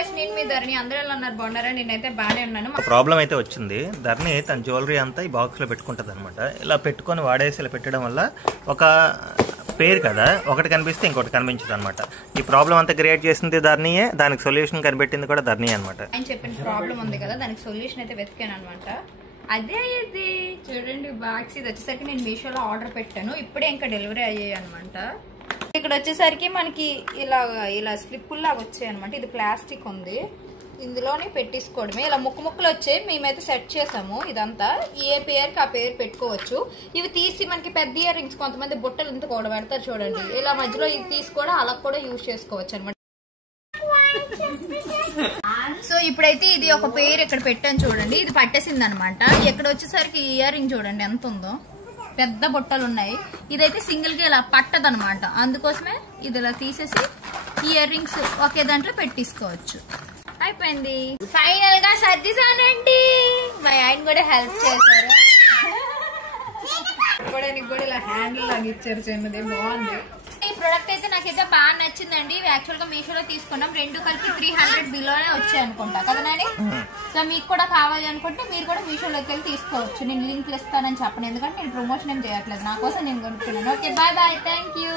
Guys, నేను మీ ధరణి. అందరూ ఎలా ఉన్నారు? బాగున్నారా? నేనైతే బాగానే ఉన్నాను. ప్రాబ్లం అయితే వచ్చింది. ధరణి తన జ్యువెలరీ అంతా ఈ బాక్స్ లో పెట్టుకుంటది అనమాట. ఇలా పెట్టుకొని వాడేసి ఇలా పెట్టడం వల్ల ఒక పేరు కదా, ఒకటి కనిపిస్తే ఇంకోటి కనిపించదు అనమాట. ఈ ప్రాబ్లం అంతా క్రియేట్ చేసింది ధరణియే, దానికి సొల్యూషన్ కనిపెట్టింది కూడా ధరణి అనమాట. ఆయన చెప్పిన ప్రాబ్లం ఉంది కదా, దానికి సొల్యూషన్ అయితే వెతికాను అనమాట. అదే ఇది చూడండి బాక్స్. ఇది వచ్చేసరికి నేను మీషోలో ఆర్డర్ పెట్టాను, ఇప్పుడే ఇంకా డెలివరీ అయ్యాయి అనమాట. ఇక్కడ వచ్చేసరికి మనకి ఇలా స్లిప్పుల్ లాగా వచ్చాయి అనమాట. ఇది ప్లాస్టిక్ ఉంది, ఇందులోనే పెట్టేసుకోవడమే. ఇలా ముక్కలు వచ్చాయి, మేమైతే సెట్ చేసాము. ఇదంతా ఏ పేరుకి ఆ పేరు పెట్టుకోవచ్చు. ఇవి తీసి మనకి పెద్ద ఇయర్ రింగ్స్, కొంతమంది బుట్టలు ఇంత కూడా పెడతారు చూడండి. ఇలా మధ్యలో ఇది తీసి కూడా అలా కూడా యూజ్ చేసుకోవచ్చు అనమాట. సో ఇప్పుడైతే ఇది ఒక పేరు ఇక్కడ పెట్టాను చూడండి. ఇది పట్టేసింది అనమాట. ఇక్కడ వచ్చేసరికి ఇయర్ రింగ్ చూడండి ఎంత ఉందో, పెద్ద బుట్టలు ఉన్నాయి. ఇదైతే సింగిల్ గా ఇలా పట్టదు అనమాట. అందుకోసమే ఇది ఇలా తీసేసి ఇయర్ రింగ్స్ ఒకే దాంట్లో పెట్టేసుకోవచ్చు. అయిపోయింది. ఫైనల్ గా సర్దిసానండి. మా ఆయన కూడా హెల్ప్ చేశారు. కూడా ఇలా హ్యాండిల్ లాగా ఇచ్చారు చిన్నది, బాగుంది. ఈ ప్రోడక్ట్ అయితే నాకైతే బాగా నచ్చిందండి. యాక్చువల్ గా మీషోలో తీసుకున్నాం, రెండు కలిపి 300 బిలోనే వచ్చాయి అనుకుంటా కదా నాని. సో మీకు కూడా కావాలి అనుకుంటే మీరు కూడా మీషోలోకి వెళ్ళి తీసుకోవచ్చు. నేను లింక్ ఇస్తానని చెప్పను, ఎందుకంటే నేను ప్రమోషన్ ఏం చేయట్లేదు, నా కోసం నేను కొనుక్కున్నాను. Okay, bye bye, thank you.